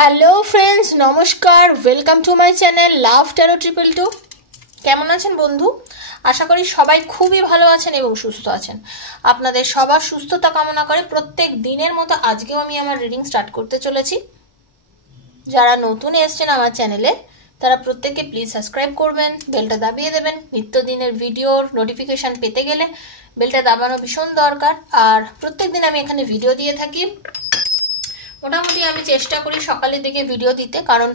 Hello friends, নমস্কার। Welcome to my channel love taro 222। কেমন আছেন বন্ধু? আশা করি সবাই খুবই ভালো আছেন এবং সুস্থ আছেন। আপনাদের সবার সুস্থতা কামনা করে প্রত্যেক দিনের মতো আজকেও আমি আমার রিডিং স্টার্ট করতে চলেছি। যারা নতুন এসছেন আমার চ্যানেলে তারা প্রত্যেকে প্লিজ সাবস্ক্রাইব করবেন, বেলটা দাবিয়ে দেবেন। নিত্যদিনের ভিডিওর নোটিফিকেশান পেতে গেলে বেলটা দাবানো ভীষণ দরকার। আর প্রত্যেক দিন আমি এখানে ভিডিও দিয়ে থাকি। মোটামুটি আমি চেষ্টা করি সকালের দিকে ভিডিও দিতে, কারণ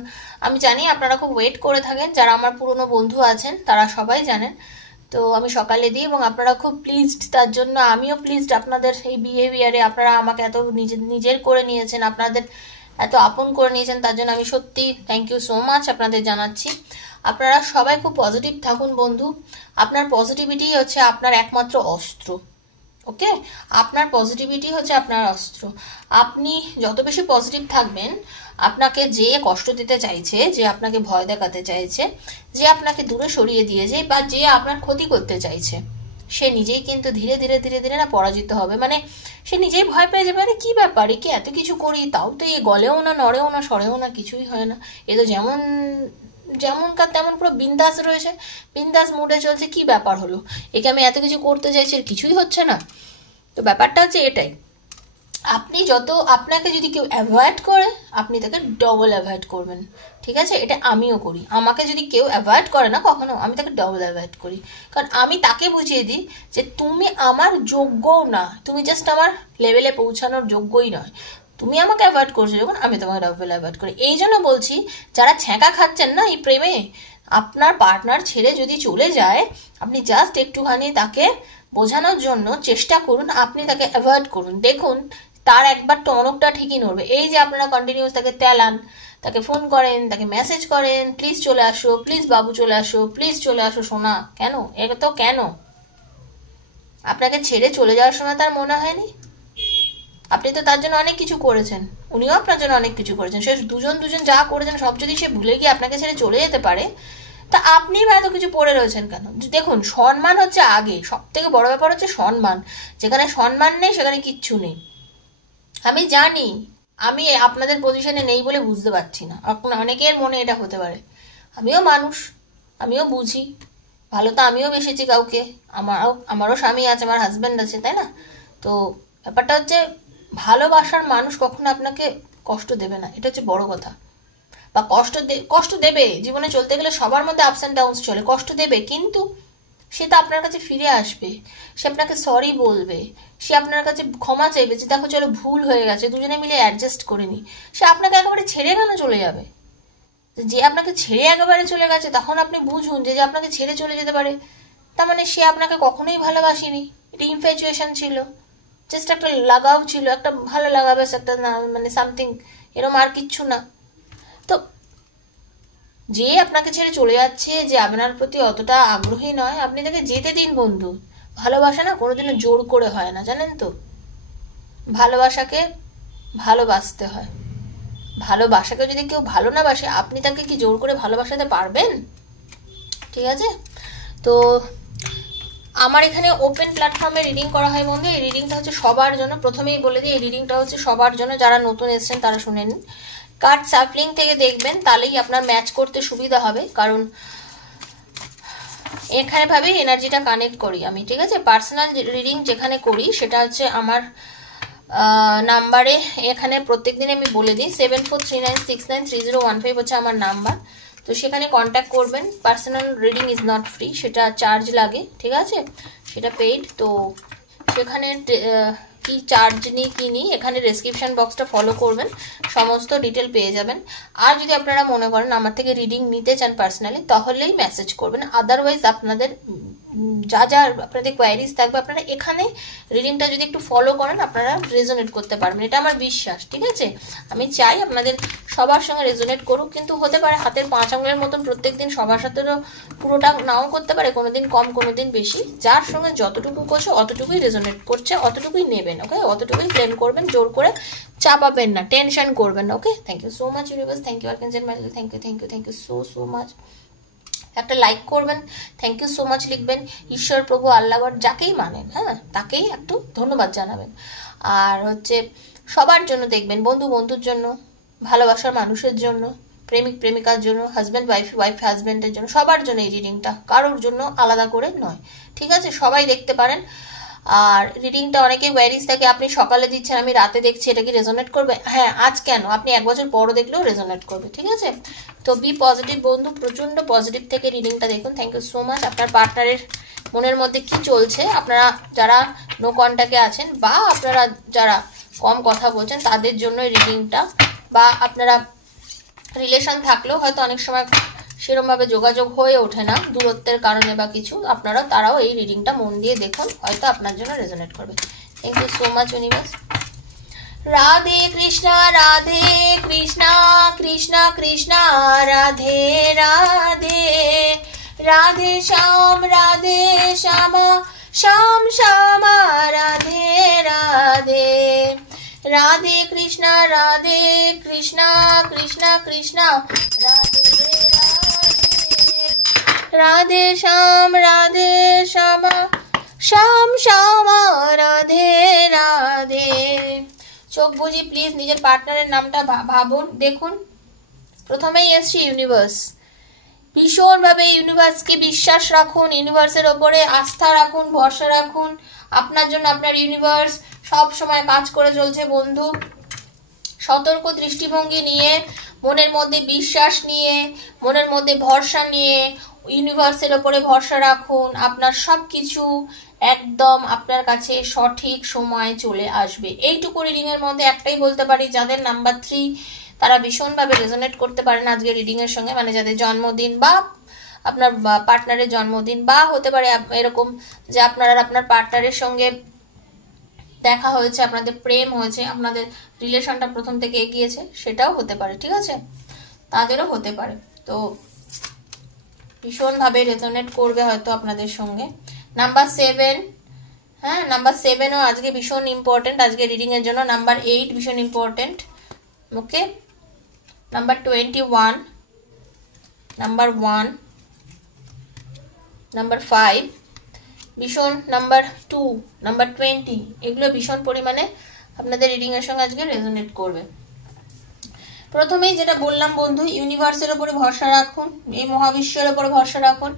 আমি জানি আপনারা খুব ওয়েট করে থাকেন। যারা আমার পুরনো বন্ধু আছেন তারা সবাই জানেন। তো আমি সকালে দিই এবং আপনারা খুব প্লিজড, তার জন্য আমিও প্লিজড। আপনাদের এই বিহেভিয়ারে আপনারা আমাকে এত নিজের করে নিয়েছেন, আপনাদের এত আপন করে নিয়েছেন, তার জন্য আমি সত্যি থ্যাংক ইউ সো মাচ আপনাদের জানাচ্ছি। আপনারা সবাই খুব পজিটিভ থাকুন বন্ধু। আপনার পজিটিভিটি হচ্ছে আপনার একমাত্র অস্ত্র। ওকে, আপনার পজিটিভিটি হচ্ছে আপনার অস্ত্র। আপনি যত বেশি পজিটিভ থাকবেন, আপনাকে যে কষ্ট দিতে চাইছে, যে আপনাকে ভয় দেখাতে চাইছে, যে আপনাকে দূরে সরিয়ে দিয়েছে বা যে আপনার ক্ষতি করতে চাইছে, সে নিজেই কিন্তু ধীরে ধীরে ধীরে ধীরে না পরাজিত হবে। মানে সে নিজেই ভয় পেয়ে যাবে, আরে কি ব্যাপার, একে এত কিছু করি তাও তো এ গলেও না, নড়েও না, সরেও না, কিছুই হয় না, এ তো যেমনকার তেমন পুরো বিন্দাস রয়েছে, বিন্দাস মুডে চলছে, কি ব্যাপার হলো, একে আমি এত কিছু করতে চাইছি কিছুই হচ্ছে না। তো ব্যাপারটা হচ্ছে এটাই, আপনাকে যদি কেউ অ্যাভয়েড করে আপনি তাকে ডবল অ্যাভয়েড করবেন। ঠিক আছে, এটা আমিও করি। আমাকে যদি কেউ অ্যাভয়েড করে না কখনো, আমি তাকে ডবল অ্যাভয়েড করি। কারণ আমি তাকে বুঝিয়ে দিই যে তুমি আমার যোগ্যও না, তুমি জাস্ট আমার লেভেলে পৌঁছানোর যোগ্যই নয়। তুমি আমাকে অ্যাভয়েড করছো যখন, আমি তোমাকে ডবল অ্যাভয়েড করি। এই জন্য বলছি, যারা ছ্যাঁকা খাচ্ছেন না এই প্রেমে, আপনার পার্টনার ছেড়ে যদি চলে যায়, আপনি জাস্ট একটুখানি তাকে বোঝানোর জন্য চেষ্টা করুন, আপনি তাকে অ্যাভয়েড করুন। দেখুন তার একবার টনকটা ঠিকই নড়বে। এই যে আপনারা কন্টিনিউস তাকে তেলান, তাকে ফোন করেন, তাকে মেসেজ করেন, প্লিজ চলে আসো, প্লিজ বাবু চলে আসো, প্লিজ চলে আসো সোনা, কেন? এটা তো কেন? আপনাকে ছেড়ে চলে যাওয়ার সময় তার মনে হয়নি? আপনি তো তার জন্য অনেক কিছু করেছেন, উনিও আপনার জন্য অনেক কিছু করেছেন। সে দুজন যা করেছেন সব যদি সে ভুলে গিয়ে আপনাকে ছেড়ে চলে যেতে পারে, তা আপনি এত কিছু পড়ে রয়েছেন কেন? দেখুন, সম্মান হচ্ছে আগে, সব থেকে বড় ব্যাপার হচ্ছে সম্মান। যেখানে সম্মান নেই সেখানে কিচ্ছু নেই। আমি জানি আমি আপনাদের পজিশনে নেই বলে বুঝতে পারছি না, অনেকের মনে এটা হতে পারে। আমিও মানুষ, আমিও বুঝি, ভালো তো আমিও বেসেছি কাউকে, আমারও স্বামী আছে, আমার হাজব্যান্ড আছে, তাই না? তো ব্যাপারটা হচ্ছে, ভালোবাসার মানুষ কখনো আপনাকে কষ্ট দেবে না, এটা হচ্ছে বড় কথা। বা কষ্ট দেবে, জীবনে চলতে গেলে সবার মধ্যে আপস অ্যান্ড ডাউনস চলে, কষ্ট দেবে, কিন্তু সে তো আপনার কাছে ফিরে আসবে, সে আপনাকে সরি বলবে, সে আপনার কাছে ক্ষমা চাইবে যে দেখো চলো ভুল হয়ে গেছে, দুজনে মিলে অ্যাডজাস্ট করে নি। সে আপনাকে একেবারে ছেড়ে কেন চলে যাবে? যে আপনাকে ছেড়ে একেবারে চলে গেছে, তখন আপনি বুঝুন যে আপনাকে ছেড়ে চলে যেতে পারে, তার মানে সে আপনাকে কখনোই ভালোবাসেনি, এটা ইনফ্যাচুয়েশন ছিল, জাস্ট একটা লাগাও ছিল, একটা ভালো লাগা, ব্যাস একটা মানে সামথিং, এরকম আর কিচ্ছু না। তো যে আপনাকে ছেড়ে চলে যাচ্ছে, যে আপনার প্রতি অতটা আগ্রহী নয়, আপনি তাকে যেতে দিন বন্ধু। ভালোবাসা না কোনোদিনও জোর করে হয় না, জানেন তো? ভালোবাসাকে ভালোবাসতে হয়। ভালোবাসাকে যদি কেউ ভালো না বাসে, আপনি তাকে কি জোর করে ভালোবাসাতে পারবেন? ঠিক আছে, তো আমার এখানে ওপেন প্ল্যাটফর্মে রিডিং করা হয় বন্ধু। এই রিডিংটা হচ্ছে সবার জন্য, প্রথমেই বলে দিই এই রিডিংটা হচ্ছে সবার জন্য। যারা নতুন এসেছেন তারা শুনে নিন। কার্ড সাফলিং থেকে দেখবেন, তাহলেই আপনার ম্যাচ করতে সুবিধা হবে, কারণ এখানে ভাবেই এনার্জিটা কানেক্ট করি আমি। ঠিক আছে, পার্সোনাল রিডিং যেখানে করি সেটা হচ্ছে আমার নাম্বারে, এখানে প্রত্যেক দিন আমি বলে দিই 7439693015 হচ্ছে আমার নাম্বার। তো সেখানে কন্ট্যাক্ট করবেন। Personal reading is not free, সেটা চার্জ লাগে, ঠিক আছে, সেটা পেইড। তো সেখানে কি চার্জ নিই কি নিই, এখানে ডেসক্রিপশন বক্সটা ফলো করবেন, সমস্ত ডিটেল পেয়ে যাবেন। আর যদি আপনারা মনে করেন আমার থেকে রিডিং নিতে চান পার্সোনালি, তাহলেই মেসেজ করবেন। আদারওয়াইজ আপনাদের যা আপনাদের কোয়ারিজ থাকবে, আপনারা এখানে রিডিংটা যদি একটু ফলো করেন আপনারা রেজোনেট করতে পারবেন, এটা আমার বিশ্বাস। ঠিক আছে, আমি চাই আপনাদের সবার সঙ্গে রেজোনেট করুক, কিন্তু হতে পারে হাতের 5 আঙুলের মতন প্রত্যেক দিন সবার সাথে পুরোটা নাও করতে পারে, কোনোদিন কম কোনোদিন বেশি। যার সঙ্গে যতটুকু করছে অতটুকুই রেজোনেট করছে, অতটুকুই নেবেন। ওকে, অতটুকুই ক্লেম করবেন, জোর করে চাপাবেন না, টেনশন করবেন না। Okay, thank you so much universe, thank you archangel Michael, thank you so much. একটা লাইক করবেন, থ্যাংক ইউ সো মাচ লিখবেন, ঈশ্বর, প্রভু, আল্লাহ, যাকেই মানেন, হ্যাঁ, তাকেই একটু ধন্যবাদ জানাবেন। আর হচ্ছে সবার জন্য দেখবেন, বন্ধুর জন্য, ভালোবাসার মানুষের জন্য, প্রেমিক প্রেমিকার জন্য, হাজব্যান্ড ওয়াইফ, ওয়াইফ হাজব্যান্ডের জন্য, সবার জন্য এই রিডিংটা, কারোর জন্য আলাদা করে নয়। ঠিক আছে, সবাই দেখতে পারেন। আর রিডিংটা অনেকে ওয়ারিজ থাকে, আপনি সকালে দিচ্ছেন আমি রাতে দেখছি, এটা কি রেজোনেট করবে? হ্যাঁ, আজ কেন, আপনি 1 বছর পরও দেখলেও রেজোনেট করবে। ঠিক আছে, তো বি পজিটিভ বন্ধু, প্রচন্ড পজিটিভ থেকে রিডিংটা দেখুন। Thank you so much. আপনার পার্টনারের মনের মধ্যে কি চলছে, আপনারা যারা নো কন্ট্যাক্টে আছেন বা আপনারা যারা কম কথা বলছেন তাদের জন্য রিডিংটা, বা আপনারা রিলেশন থাকলেও হয়তো অনেক সময় সেরকমভাবে যোগাযোগ হয়ে ওঠে না দূরত্বের কারণে বা কিছু, আপনারা তারাও এই রিডিংটা মন দিয়ে দেখুন, হয়তো আপনার জন্য রেজোনেট করবে। Thank you so much universe. Radhe Krishna Radhe Krishna Krishna Krishna Radhe Radhe, Radhe Shyam Shyama Shyam Shyama Radhe Radhe, Radhe Krishna Krishna Krishna Radhe Radhe, Radhe Shyama Shyam Shyama Radhe Radhe. চোখ বুঝি প্লিজ নিজের পার্টনারের নামটা ভাবুন, দেখুন। প্রথমেই এসছি ইউনিভার্স, ভীষণভাবে ইউনিভার্সকে বিশ্বাস রাখুন, ইউনিভার্সের ওপরে আস্থা রাখুন, ভরসা রাখুন। আপনার জন্য আপনার ইউনিভার্স সব সময় কাজ করে চলছে বন্ধু। সতর্ক দৃষ্টিভঙ্গি নিয়ে, মনের মধ্যে বিশ্বাস নিয়ে, মনের মধ্যে ভরসা নিয়ে ইউনিভার্সের ওপরে ভরসা রাখুন। আপনার সব কিছু একদম আপনার কাছে সঠিক সময় চলে আসবে। এইটুকু রিডিং এর মধ্যে একটাই বলতে পারি, যাদের নাম্বার 3 তারা ভীষণভাবে রেজোনেট করতে পারেন আজকে রিডিং এর সঙ্গে, মানে যাদের জন্মদিন বা আপনার পার্টনারের জন্মদিন, বা হতে পারে এরকম যে আপনার পার্টনারের সঙ্গে দেখা হয়েছে, আপনাদের প্রেম হয়েছে, আপনাদের রিলেশনটা প্রথম থেকে এগিয়েছে, সেটাও হতে পারে। ঠিক আছে, তাদেরও হতে পারে। তো ভীষণভাবে রেজোনেট করবে হয়তো আপনাদের সঙ্গে। নাম্বার 7, হ্যাঁ নাম্বার 7ও আজকে ভীষণ ইম্পর্টেন্ট আজকে রিডিং এর জন্য। নাম্বার 8 ভীষণ ইম্পর্টেন্ট। ওকে, নাম্বার 21, নাম্বার 1, নাম্বার 5 ভীষণ, নাম্বার 2, নাম্বার 20, এগুলো ভীষণ পরিমাণে আপনাদের রিডিং এর সঙ্গে আজকে রেজোনেট করবে। প্রথমেই যেটা বললাম বন্ধু, ইউনিভার্সের উপরে ভরসা রাখুন, এই মহাবিশ্বের উপরে ভরসা রাখুন।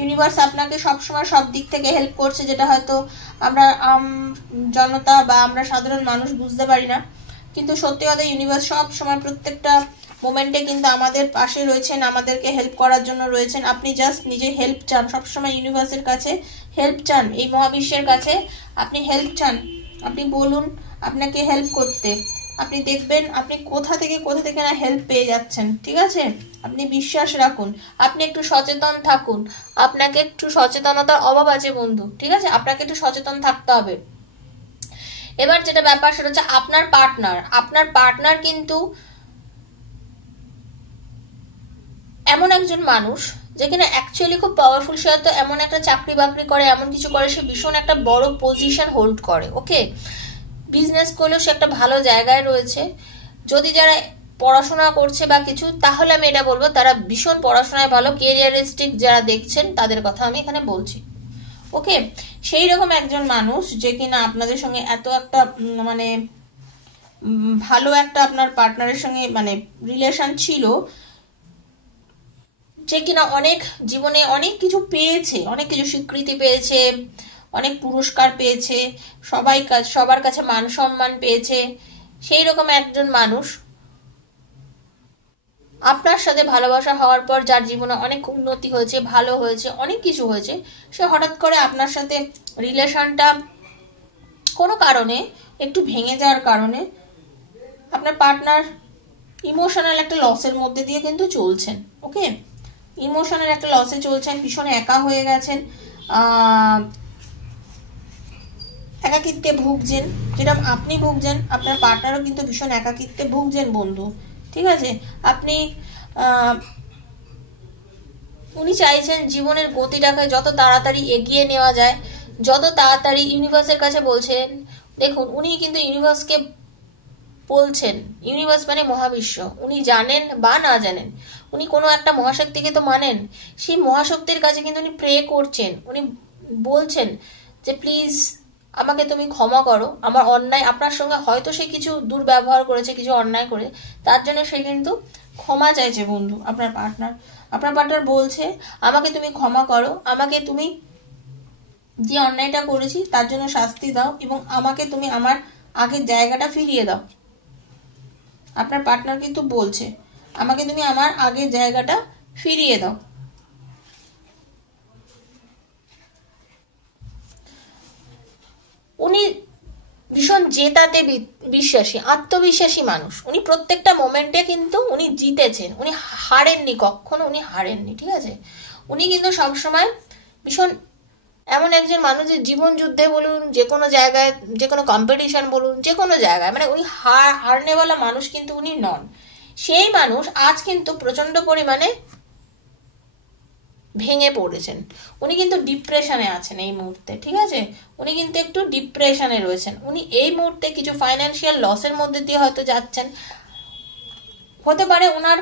ইউনিভার্স আপনাকে সবসময় সব দিক থেকে হেল্প করছে, যেটা হয়তো আমরা জনতা বা আমরা সাধারণ মানুষ বুঝতে পারি না, কিন্তু সত্যি কথা ইউনিভার্স সব সময় প্রত্যেকটা মোমেন্টে কিন্তু আমাদের পাশে রয়েছেন, আমাদেরকে হেল্প করার জন্য রয়েছেন। আপনি জাস্ট নিজে হেল্প চান, সবসময় ইউনিভার্সের কাছে হেল্প চান, এই মহাবিশ্বের কাছে আপনি হেল্প চান, আপনি বলুন আপনাকে হেল্প করতে, আপনি দেখবেন আপনি কোথা থেকে না হেল্প পেয়ে যাচ্ছেন। ঠিক আছে, আপনি বিশ্বাস রাখুন, আপনি একটু সচেতন থাকুন, আপনাকে একটু সচেতনতার অভাব আছে বন্ধু। ঠিক আছে, আপনাকে একটু সচেতন থাকতে হবে। এবার যেটা ব্যাপার সেটা হচ্ছে আপনার পার্টনার কিন্তু এমন একজন মানুষ যে কিনা অ্যাকচুয়ালি খুব পাওয়ারফুল, সে হয়তো এমন একটা চাকরি বাকরি করে, এমন কিছু করে, সে ভীষণ একটা বড় পজিশন হোল্ড করে। ওকে, বিজনেস করলেও সে একটা ভালো জায়গায় রয়েছে। যদি যারা পড়াশোনা করছে বা কিছু, তাহলে আমি এটা বলবো তারা ভীষণ পড়াশোনায় ভালো, কেরিয়ারিস্টিক যারা দেখছেন তাদের কথা আমি এখানে বলছি। ওকে, সেই রকম একজন মানুষ যে কিনা আপনাদের সঙ্গে এত একটা মানে ভালো একটা আপনার পার্টনারের সঙ্গে মানে রিলেশন ছিল, যে কিনা অনেক জীবনে অনেক কিছু পেয়েছে, অনেক কিছু স্বীকৃতি পেয়েছে, অনেক পুরস্কার পেয়েছে, সবার কাছে মান সম্মান পেয়েছে, সেই রকম একজন মানুষ আপনার সাথে ভালোবাসা হওয়ার পর, যার জীবনে অনেক উন্নতি হয়েছে, ভালো হয়েছে, অনেক কিছু হয়েছে, সে হঠাৎ করে আপনার সাথে রিলেশনটা কোনো কারণে একটু ভেঙে যাওয়ার কারণে আপনার পার্টনার ইমোশনাল একটা লসের মধ্যে দিয়ে কিন্তু চলছেন। ওকে, ইমোশনাল একটা লসে চলছেন, ভীষণ একা হয়ে গেছেন, একাকিত্বে ভুগছেন, যেটা আপনি ভুগছেন আপনার পার্টনারও কিন্তু ভীষণ একাকিত্বে ভুগছেন বন্ধু। ঠিক আছে, আপনি উনি চাইছেন জীবনের গতিটাকে যত তাড়াতাড়ি এগিয়ে নেওয়া যায়, যত তাড়াতাড়ি ইউনিভার্সের কাছে বলছেন। দেখুন, উনি কিন্তু ইউনিভার্সকে বলছেন, ইউনিভার্স মানে মহাবিশ্ব, উনি জানেন বা না জানেন, উনি কোনো একটা মহাশক্তিকে তো মানেন, সেই মহাশক্তির কাছে কিন্তু উনি প্রে করছেন, উনি বলছেন যে প্লিজ আমাকে তুমি ক্ষমা করো, আমার অন্যায়, আপনার সঙ্গে হয়তো সে কিছু দুর্ব্যবহার করেছে, কিছু অন্যায় করে, তার জন্য সে কিন্তু ক্ষমা চাইছে বন্ধু। আপনার পার্টনার বলছে আমাকে তুমি ক্ষমা করো, আমাকে তুমি যে অন্যায়টা করেছি তার জন্য শাস্তি দাও, এবং আমাকে তুমি আমার আগের জায়গাটা ফিরিয়ে দাও। আপনার পার্টনার কিন্তু বলছে আমাকে তুমি আমার আগের জায়গাটা ফিরিয়ে দাও। উনি ভীষণ জেতাতে বিশ্বাসী, আত্মবিশ্বাসী মানুষ। উনি প্রত্যেকটা মোমেন্টে কিন্তু উনি জিতেছেন, উনি হারেননি কখনো, উনি হারেননি, ঠিক আছে। উনি কিন্তু সবসময় ভীষণ এমন একজন মানুষ যে জীবন যুদ্ধে বলুন, যে কোনো জায়গায়, যে কোনো কম্পিটিশন বলুন, যে কোনো জায়গায়, মানে উনি হারনেওয়ালা মানুষ কিন্তু উনি নন। সেই মানুষ আজ কিন্তু প্রচন্ড পরিমাণে ভেঙে পড়েছেন। উনি কিন্তু ডিপ্রেশনে আছেন এই মুহূর্তে, ঠিক আছে। উনি কিন্তু একটু ডিপ্রেশনে রয়েছেন। উনি এই মুহূর্তে কিছু ফাইন্যান্সিয়াল লসের মধ্যে দিয়ে হয়তো যাচ্ছেন। হতে পারে ওনার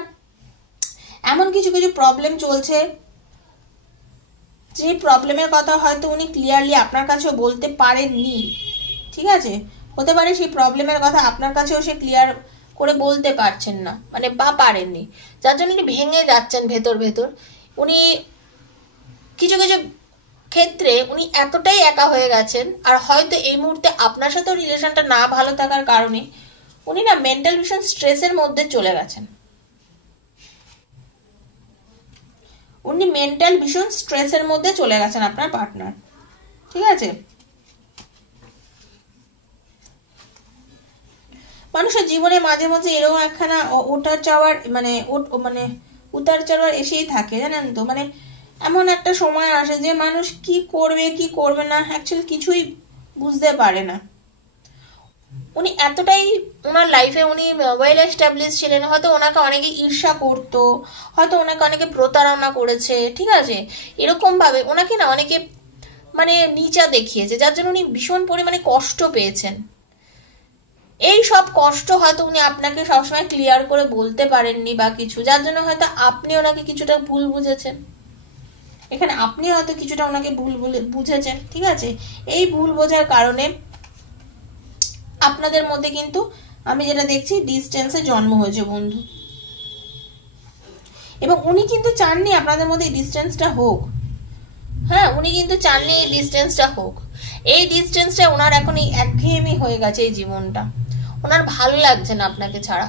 এমন কিছু কিছু প্রবলেম চলছে, যে প্রবলেমের কথা হয়তো উনি ক্লিয়ারলি আপনার কাছেও বলতে পারেননি, ঠিক আছে। হতে পারে সেই প্রবলেমের কথা আপনার কাছেও সে ক্লিয়ার করে বলতে পারছেন না, মানে বা পারেননি, যার জন্য উনি ভেঙে যাচ্ছেন ভেতর ভেতর। উনি কিছু কিছু ক্ষেত্রে উনি এতটাই একা হয়ে গেছেন, আর হয়তো এই মুহূর্তে আপনার সাথেও রিলেশনটা না ভালো থাকার কারণে উনি না মেন্টাল ভীষণ স্ট্রেসের মধ্যে চলে গেছেন। উনি মেন্টাল ভীষণ স্ট্রেসের মধ্যে চলে গেছেন আপনার পার্টনার, ঠিক আছে। মানুষের জীবনে মাঝে মাঝে এরকম একখানা ওঠার চাওয়ার মানে উতার চড়ার এসেই থাকে, জানেন তো। মানে এমন একটা সময় আসে যে মানুষ কি করবে কি করবে না অ্যাকচুয়ালি কিছুই বুঝতে পারে না। উনি এতটাই ওনার লাইফে উনি ওয়েল এস্টাবলিশ ছিলেন, হয়তো ওনাকে অনেকে ঈর্ষা করতো, হয়তো ওনাকে অনেকে প্রতারণা করেছে, ঠিক আছে। এরকম ভাবে ওনাকে না অনেকে মানে নিচা দেখিয়েছে, যার জন্য উনি ভীষণ পরিমাণে কষ্ট পেয়েছেন। এই সব কষ্ট হয়তো উনি আপনাকে সবসময় ক্লিয়ার করে বলতে পারেননি বা কিছু, যার জন্য হয়তো আপনি ওনাকে কিছুটা ভুল বুঝেছেন। এখানে আপনি হয়তো কিছুটা ওনাকে ভুল বুঝেছেন, ঠিক আছে। এই ভুল বোঝার কারণে আপনাদের মধ্যে কিন্তু আমি যেটা দেখছি ডিস্টেন্সে জন্ম হয়েছে বন্ধু, এবং উনি কিন্তু চাননি আপনাদের মধ্যে এই ডিস্টেন্সটা হোক। হ্যাঁ, উনি কিন্তু চাননি এই ডিস্টেন্সটা হোক। এই ডিস্টেন্সটা ওনার এখন এই একঘেয়েমি হয়ে গেছে এই জীবনটা, ওনার ভালো লাগছে না আপনাকে ছাড়া,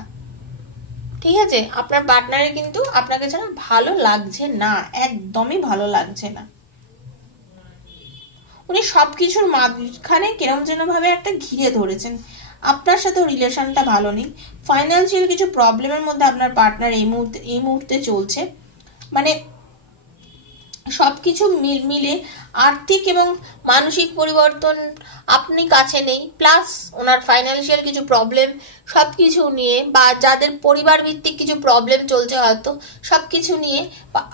ঠিক আছে। আপনার পার্টনারের কিন্তু আপনাকে ছাড়া ভালো লাগছে না, একদমই ভালো লাগছে না। উনি সবকিছুর মাঝখানে কিরম যেন ভাবে একটা ঘিরে ধরেছেন। আপনার সাথেও রিলেশনটা ভালো নেই, ফাইন্যান্সিয়াল কিছু প্রবলেমের মধ্যে আপনার পার্টনার এই মুহূর্তে চলছে। মানে সবকিছু মিলে আর্থিক এবং মানসিক পরিবর্তন আপনি কাছে নেই, প্লাস ওনার ফাইন্যান্সিয়াল কিছু প্রবলেম, সব কিছু নিয়ে, বা যাদের পরিবার ভিত্তিক কিছু প্রবলেম চলছে হয়তো, সব কিছু নিয়ে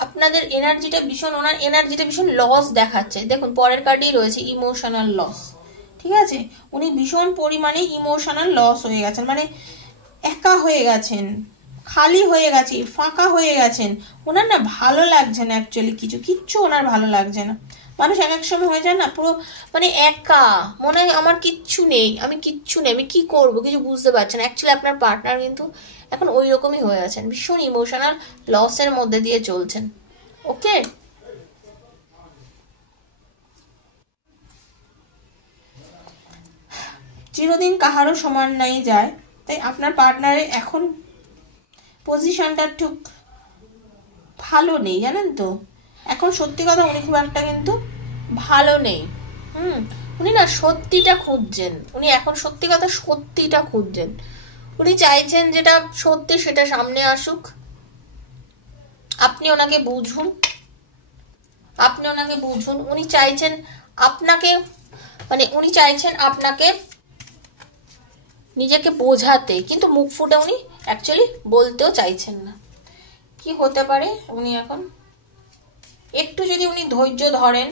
আপনাদের এনার্জিটা ভীষণ, ওনার এনার্জিটা ভীষণ লস দেখাচ্ছে। দেখুন পরের কার্ডই রয়েছে ইমোশনাল লস, ঠিক আছে। উনি ভীষণ পরিমাণে ইমোশনাল লস হয়ে গেছেন, মানে একা হয়ে গেছেন, খালি হয়ে গেছে, ফাঁকা হয়ে গেছেন। ওনার না ভালো লাগছে না, অ্যাকচুয়ালি কিচ্ছু ওনার ভালো লাগছে না। মানুষ এক এক সময় হয়ে যায় না পুরো মানে একা, মনে হয় আমার কিচ্ছু নেই, আমি কি করব কিছু বুঝতে পারছেন। অ্যাকচুয়ালি আপনার পার্টনার কিন্তু এখন ওই রকমই হয়ে আছেন, ভীষণ ইমোশনাল লসের মধ্যে দিয়ে চলছেন। ওকে, চিরদিন কাহারও সমান নাই যায়, তাই আপনার পার্টনারের এখন পজিশনটা ঠিক ভালো নেই, জানেন তো। এখন সত্যি কথা উনি খুব একটা কিন্তু ভালো নেই। উনি না সত্যিটা খুঁজছেন, উনি এখন সত্যি কথা সত্যিটা খুঁজছেন। উনি চাইছেন যেটা সত্যি সেটা সামনে আসুক, আপনি ওনাকে বুঝুন। উনি চাইছেন আপনাকে, মানে উনি চাইছেন আপনাকে নিজেকে বোঝাতে, কিন্তু মুখ ফুটে উনি অ্যাকচুয়ালি বলতেও চাইছেন না। কি হতে পারে উনি এখন একটু যদি উনি ধৈর্য ধরেন,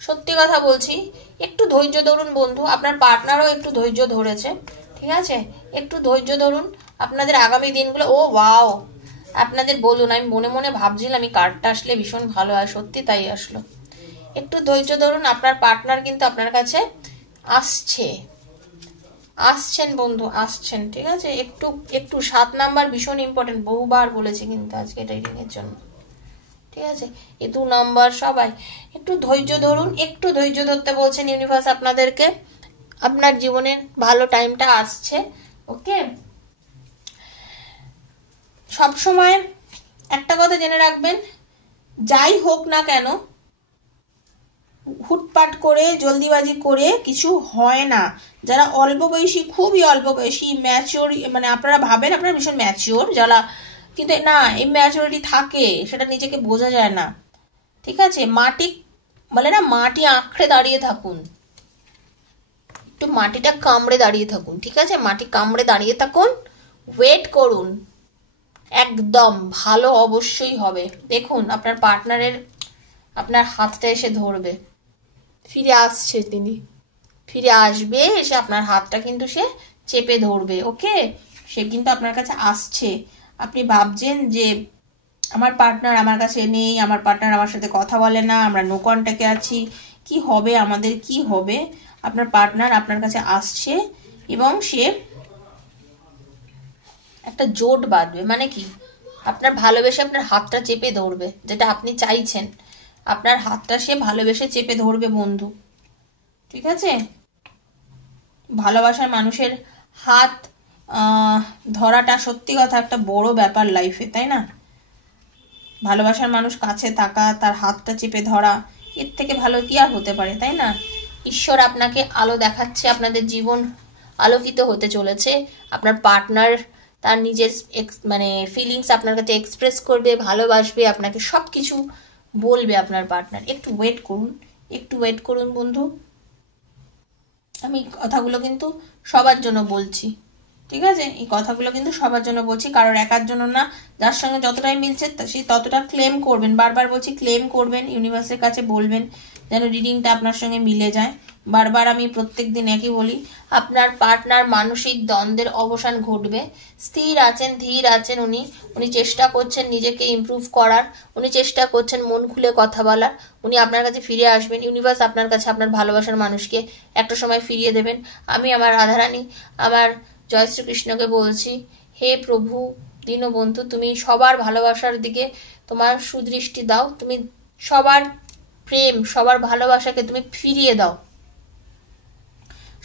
সত্যি কথা বলছি, একটু ধৈর্য ধরুন বন্ধু। আপনার পার্টনারও একটু ধৈর্য ধরেছে, ঠিক আছে। একটু ধৈর্য ধরুন, আপনাদের আগামী দিনগুলো, ও ওয়াও, আপনাদের বলুন, আমি মনে মনে ভাবছিলাম এই কার্ডটা আসলে ভীষণ ভালো হয়, সত্যি তাই আসলো। একটু ধৈর্য ধরুন, আপনার পার্টনার কিন্তু আপনার কাছে আসছেন বন্ধু, আসছেন, ঠিক আছে। একটু একটু 7 নাম্বার ভীষণ ইম্পর্টেন্ট, বহুবার বলেছি কিন্তু আজকে রিডিং এর জন্য, ঠিক আছে। এই 2 নাম্বার সবাই একটু ধৈর্য ধরুন, একটু ধৈর্য ধরতে বলছেন ইউনিভার্স আপনাদেরকে। আপনার জীবনের ভালো টাইমটা আসছে, ওকে। সব সময় একটা কথা জেনে রাখবেন, যাই হোক না কেন হুটপাট করে জলদিবাজি করে কিছু হয় না। যারা অল্প বয়সী, খুবই অল্প বয়সী, ম্যাচিওর, মানে আপনারা ভাবেন আপনারা ভীষণ ম্যাচিওর যারা, কিন্তু না, এই ম্যাচিওরিটি থাকে, সেটা নিজেকে বোঝা যায় না, ঠিক আছে। মাটি বলে না, মাটি আঁকড়ে দাঁড়িয়ে থাকুন, একটু মাটিটা কামড়ে দাঁড়িয়ে থাকুন, ঠিক আছে। মাটি কামড়ে দাঁড়িয়ে থাকুন, ওয়েট করুন, একদম ভালো অবশ্যই হবে। দেখুন আপনার পার্টনারের আপনার হাতটা এসে ধরবে, ফিরে আসছে, তিনি ফিরে আসবে, এসে আপনার হাতটা কিন্তু সে চেপে ধরবে, ওকে। সে কিন্তু আপনার কাছে আসছে। আপনি ভাবছেন যে আমার পার্টনার আমার কাছে নেই, আমার পার্টনার আমার সাথে কথা বলে না, আমরা নো কন্ট্যাক্টে আছি, কি হবে আমাদের, কি হবে। আপনার পার্টনার আপনার কাছে আসছে এবং সে একটা জোট বাঁধবে, মানে কি, আপনার ভালোবেসে আপনার হাতটা চেপে ধরবে, যেটা আপনি চাইছেন। আপনার হাতটা সে ভালোবেসে চেপে ধরবে বন্ধু, ঠিক আছে। ভালোবাসার মানুষের হাত ধরাটা সত্যি কথা একটা বড় ব্যাপার লাইফে, তাই না। ভালোবাসার মানুষ কাছে থাকা, তার হাতটা চেপে ধরা, এর থেকে ভালো কি আর হতে পারে, তাই না। ঈশ্বর আপনাকে আলো দেখাচ্ছে, আপনাদের জীবন আলোকিত হতে চলেছে। আপনার পার্টনার তার নিজের মানে ফিলিংস আপনার কাছে এক্সপ্রেস করবে, ভালোবাসবে, আপনাকে সব কিছু বলবে আপনার পার্টনার। একটু ওয়েট করুন, একটু ওয়েট করুন বন্ধু। আমি কথাগুলো কিন্তু সবার জন্য বলছি, ঠিক আছে। এই কথাগুলো কিন্তু সবার জন্য বলছি, কারোর একার জন্য না। যার সঙ্গে যতটাই মিলছে সেই ততটা ক্লেম করবেন, বারবার বলছি ক্লেম করবেন, ইউনিভার্সের কাছে বলবেন যেন রিডিংটা আপনার সঙ্গে মিলে যায়। বারবার আমি প্রত্যেক দিন একই বলি, আপনার পার্টনার মানসিক দ্বন্দ্বের অবসান ঘটবে। স্থির আছেন, ধীর আছেন, উনি চেষ্টা করছেন নিজেকে ইমপ্রুভ করার, উনি চেষ্টা করছেন মন খুলে কথা বলার, উনি আপনার কাছে ফিরে আসবেন। ইউনিভার্স আপনার কাছে আপনার ভালোবাসার মানুষকে একটা সময় ফিরিয়ে দেবেন। আমি আমার রাধারানী, আমার জয় শ্রীকৃষ্ণকে বলছি, হে প্রভু দীনবন্ধু, তুমি সবার ভালোবাসার দিকে তোমার সুদৃষ্টি দাও, তুমি সবার প্রেম, সবার ভালোবাসাকে তুমি ফিরিয়ে দাও,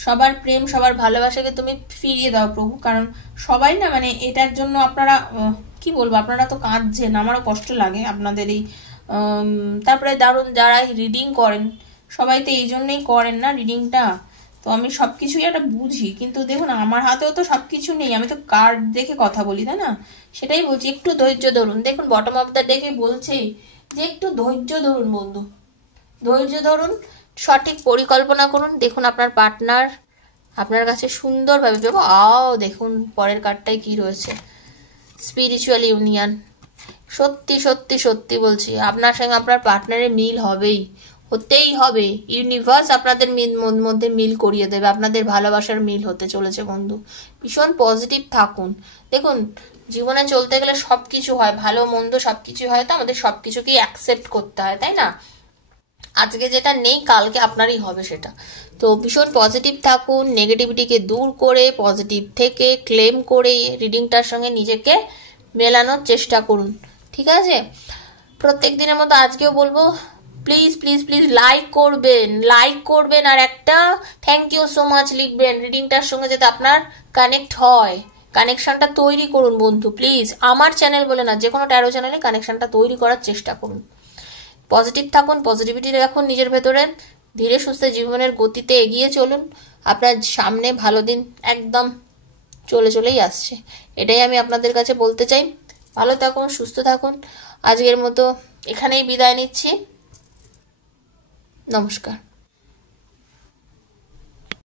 সবার প্রেম, সবার ভালোবাসাকে তুমি ফিরিয়ে দাও প্রভু। কারণ সবাই না, মানে এটার জন্য আপনারা কি বলবো, আপনারা তো কাঁদছেন, আমারও কষ্ট লাগে আপনাদের এই তারপরে দারুণ যারা রিডিং করেন, সবাই তো এই জন্যই করেন না রিডিংটা। তো আমি সবকিছুই একটা বুঝি, কিন্তু দেখুন আমার হাতেও তো সবকিছু নেই, আমি তো কার্ড দেখে কথা বলি, তাই না। সেটাই বলছি, একটু ধৈর্য ধরুন। দেখুন বটম অফ দ্য ডেকে বলছে যে একটু ধৈর্য ধরুন বন্ধু, ধৈর্য ধরুন, সঠিক পরিকল্পনা করুন। দেখুন আপনার পার্টনার আপনার কাছে সুন্দরভাবে দেখুন পরের কার্ডটাই কি রয়েছে, স্পিরিচুয়াল ইউনিয়ন। সত্যি সত্যি সত্যি বলছি, আপনার সঙ্গে আপনার পার্টনারের মিল হবেই, হতেই হবে। ইউনিভার্স আপনাদের মধ্যে মিল করিয়ে দেবে, আপনাদের ভালোবাসার মিল হতে চলেছে বন্ধু। ভীষণ পজিটিভ থাকুন। দেখুন জীবনে চলতে গেলে সব কিছু হয়, ভালো মন্দ সব কিছু হয়, তো আমাদের সব কিছুকেই অ্যাকসেপ্ট করতে হয়, তাই না। আজকে যেটা নেই কালকে আপনারই হবে সেটা। তো ভীষণ পজিটিভ থাকুন, নেগেটিভিটিকে দূর করে পজিটিভ থেকে ক্লেম করে রিডিংটার সঙ্গে নিজেকে মেলানোর চেষ্টা করুন, ঠিক আছে। প্রত্যেক দিনের মতো আজকেও বলবো, প্লিজ প্লিজ প্লিজ লাইক করবেন, আর একটা থ্যাংক ইউ সো মাচ লিখবেন রিডিংটার সঙ্গে, যাতে আপনার কানেক্ট হয়। কানেকশনটা তৈরি করুন বন্ধু প্লিজ, আমার চ্যানেল বলে না, যে কোনো ট্যারো চ্যানেলে কানেকশনটা তৈরি করার চেষ্টা করুন। পজিটিভ থাকুন, পজিটিভিটি রাখুন নিজের ভেতরে, ধীরে সুস্থে জীবনের গতিতে এগিয়ে চলুন। আপনার সামনে ভালো দিন একদম চলেই আসছে, এটাই আমি আপনাদের কাছে বলতে চাই। ভালো থাকুন, সুস্থ থাকুন। আজকের মতো এখানেই বিদায় নিচ্ছি, নমস্কার।